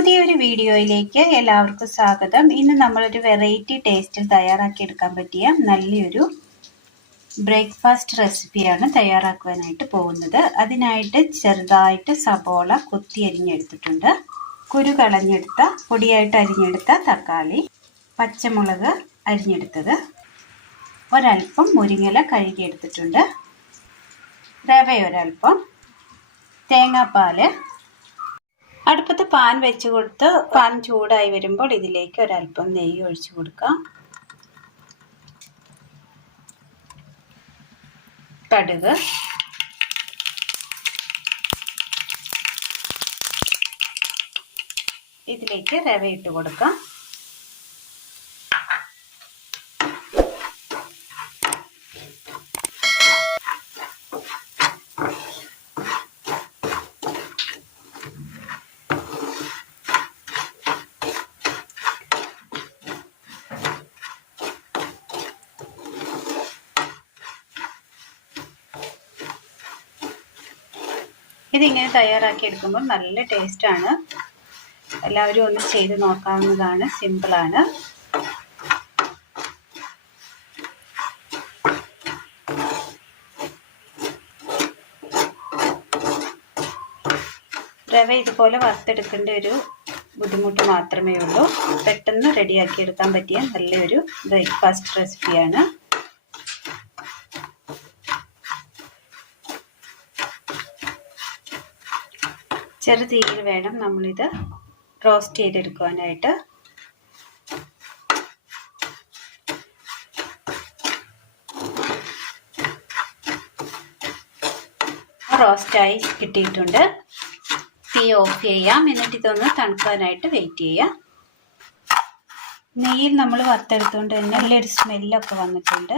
പുതിയൊരു വീഡിയോയിലേക്ക് എല്ലാവർക്കും സ്വാഗതം. ഇന്ന് നമ്മളൊരു വെറൈറ്റി ടേസ്റ്റിൽ തയ്യാറാക്കിയെടുക്കാൻ പറ്റിയ നല്ലൊരു ബ്രേക്ക്ഫാസ്റ്റ് റെസിപ്പിയാണ് തയ്യാറാക്കുവാനായിട്ട് പോകുന്നത്. അതിനായിട്ട് ചെറുതായിട്ട് സബോള കൊത്തി അരിഞ്ഞെടുത്തിട്ടുണ്ട്, കുരു കളഞ്ഞെടുത്ത പൊടിയായിട്ട് അരിഞ്ഞെടുത്ത തക്കാളി, പച്ചമുളക് അരിഞ്ഞെടുത്തത്, ഒരൽപ്പം മുരിങ്ങയില കഴുകിയെടുത്തിട്ടുണ്ട്, റവ ഒരൽപ്പം, തേങ്ങാപ്പാൽ. അടുപ്പത്ത് പാൻ വെച്ച് കൊടുത്ത് പാൻ ചൂടായി വരുമ്പോൾ ഇതിലേക്ക് ഒരൽപ്പം നെയ്യ് ഒഴിച്ചു കൊടുക്കാം. കടുക്, ഇതിലേക്ക് റവ ഇട്ട് കൊടുക്കാം. ഇതിങ്ങനെ തയ്യാറാക്കി എടുക്കുമ്പോൾ നല്ല ടേസ്റ്റാണ്. എല്ലാവരും ഒന്ന് ചെയ്ത് നോക്കാവുന്നതാണ്, സിമ്പിളാണ്. റവ ഇതുപോലെ വറുത്തെടുക്കേണ്ട ഒരു ബുദ്ധിമുട്ട് മാത്രമേ ഉള്ളൂ. പെട്ടെന്ന് റെഡിയാക്കി എടുക്കാൻ പറ്റിയ നല്ലൊരു ബ്രേക്ക്ഫാസ്റ്റ് റെസിപ്പിയാണ്. ചെറു തീയിൽ വേണം നമ്മളിത് റോസ്റ്റ് ചെയ്തെടുക്കുവാനായിട്ട്. റോസ്റ്റായി കിട്ടിയിട്ടുണ്ട്. തീ ഓഫ് ചെയ്യാം. എന്നിട്ട് ഇതൊന്ന് തണുക്കാനായിട്ട് വെയിറ്റ് ചെയ്യാം. നെയ്യിൽ നമ്മൾ വറുത്തെടുത്തുകൊണ്ട് തന്നെ നല്ലൊരു സ്മെല്ലൊക്കെ വന്നിട്ടുണ്ട്.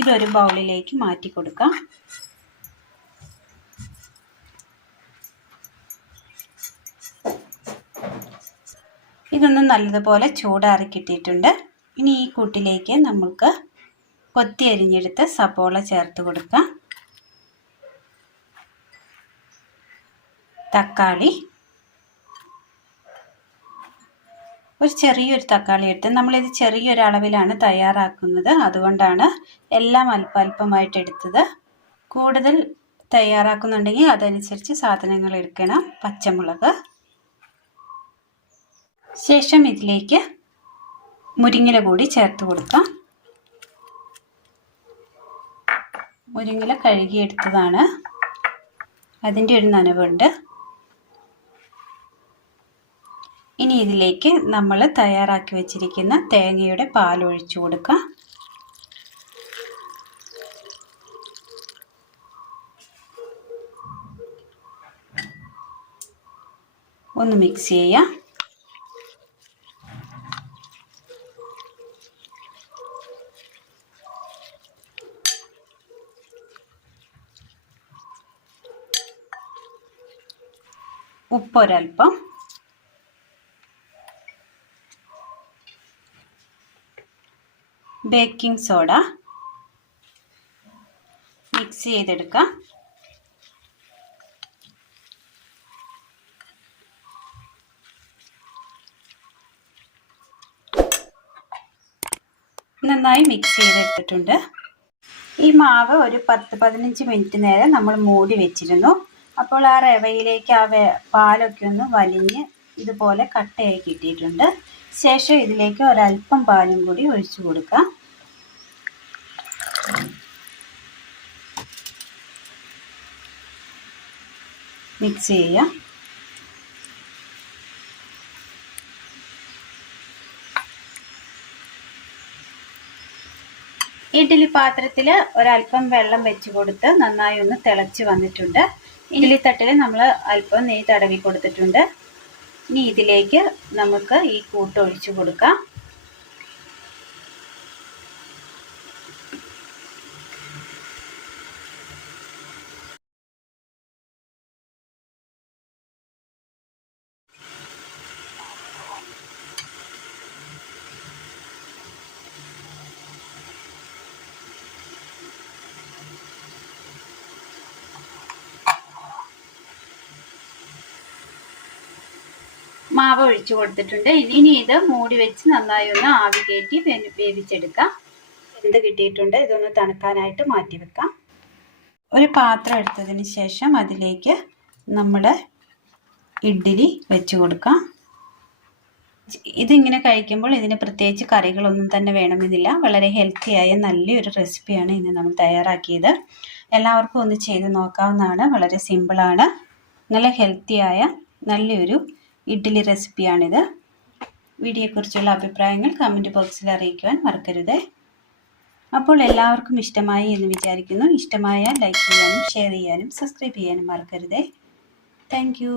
ഇതൊരു ബൗളിലേക്ക് മാറ്റി കൊടുക്കാം. ഇതൊന്ന് നല്ലതുപോലെ ചൂടാറി കിട്ടിയിട്ടുണ്ട്. ഇനി ഈ കൂട്ടിലേക്ക് നമുക്ക് കൊത്തി അരിഞ്ഞെടുത്ത് സബോള ചേർത്ത് കൊടുക്കാം. തക്കാളി, ഒരു ചെറിയൊരു തക്കാളി എടുത്ത്, നമ്മളിത് ചെറിയൊരു അളവിലാണ് തയ്യാറാക്കുന്നത്, അതുകൊണ്ടാണ് എല്ലാം അല്പമായിട്ട് എടുത്തത്. കൂടുതൽ തയ്യാറാക്കുന്നുണ്ടെങ്കിൽ അതനുസരിച്ച് സാധനങ്ങൾ എടുക്കണം. പച്ചമുളക്, ശേഷം ഇതിലേക്ക് മുരിങ്ങയില കൂടി ചേർത്ത് കൊടുക്കാം. മുരിങ്ങയില കഴുകിയെടുത്തതാണ്, അതിൻ്റെ ഒരു നനവുണ്ട്. ഇനി ഇതിലേക്ക് നമ്മൾ തയ്യാറാക്കി വെച്ചിരിക്കുന്ന തേങ്ങയുടെ പാൽ ഒഴിച്ചു കൊടുക്കാം. ഒന്ന് മിക്സ് ചെയ്യാം. ഉപ്പൊരൽപ്പം, ബേക്കിംഗ് സോഡ, മിക്സ് ചെയ്തെടുക്കാം. നന്നായി മിക്സ് ചെയ്തെടുത്തിട്ടുണ്ട്. ഈ മാവ് ഒരു 10-15 മിനിറ്റ് നേരം നമ്മൾ മൂടി വെച്ചിരുന്നു. അപ്പോൾ ആ റവയിലേക്ക് ആ പാലൊക്കെ ഒന്ന് വലിഞ്ഞ് ഇതുപോലെ കട്ടയായി കിട്ടിയിട്ടുണ്ട്. ശേഷം ഇതിലേക്ക് ഒരൽപ്പം പാലും കൂടി ഒഴിച്ചു കൊടുക്കാം. മിക്സ് ചെയ്യാം. ഇഡ്ഡലി പാത്രത്തിൽ ഒരൽപ്പം വെള്ളം വെച്ച് കൊടുത്ത് നന്നായി ഒന്ന് തിളച്ച് വന്നിട്ടുണ്ട്. ഇഡ്ഡലി തട്ടിൽ നമ്മൾ അല്പം നെയ്യ് തടവി കൊടുത്തിട്ടുണ്ട്. ഇനി ഇതിലേക്ക് നമുക്ക് ഈ കൂട്ട് ഒഴിച്ചു കൊടുക്കാം. മാവ് ഒഴിച്ചു കൊടുത്തിട്ടുണ്ട്. ഇനി ഇത് മൂടി വെച്ച് നന്നായി ഒന്ന് ആവി കയറ്റി വേവിച്ചെടുക്കാം. വെന്ത് കിട്ടിയിട്ടുണ്ട്. ഇതൊന്ന് തണുക്കാനായിട്ട് മാറ്റി വെക്കാം. ഒരു പാത്രം എടുത്തതിന് ശേഷം അതിലേക്ക് നമ്മൾ ഇഡ്ഡലി വെച്ച് കൊടുക്കാം. ഇതിങ്ങനെ കഴിക്കുമ്പോൾ ഇതിന് പ്രത്യേകിച്ച് കറികളൊന്നും തന്നെ വേണമെന്നില്ല. വളരെ ഹെൽത്തിയായ നല്ലൊരു റെസിപ്പിയാണ് ഇന്ന് നമ്മൾ തയ്യാറാക്കിയത്. എല്ലാവർക്കും ഒന്ന് ചെയ്ത് നോക്കാവുന്നതാണ്. വളരെ സിമ്പിളാണ്. നല്ല ഹെൽത്തിയായ നല്ലൊരു ഇഡ്ഡലി റെസിപ്പിയാണിത്. വീഡിയോയെക്കുറിച്ചുള്ള അഭിപ്രായങ്ങൾ കമൻറ്റ് ബോക്സിൽ അറിയിക്കുവാൻ മറക്കരുത്. അപ്പോൾ എല്ലാവർക്കും ഇഷ്ടമായി എന്ന് വിചാരിക്കുന്നു. ഇഷ്ടമായാൽ ലൈക്ക് ചെയ്യാനും ഷെയർ ചെയ്യാനും സബ്സ്ക്രൈബ് ചെയ്യാനും മറക്കരുത്. Thank you.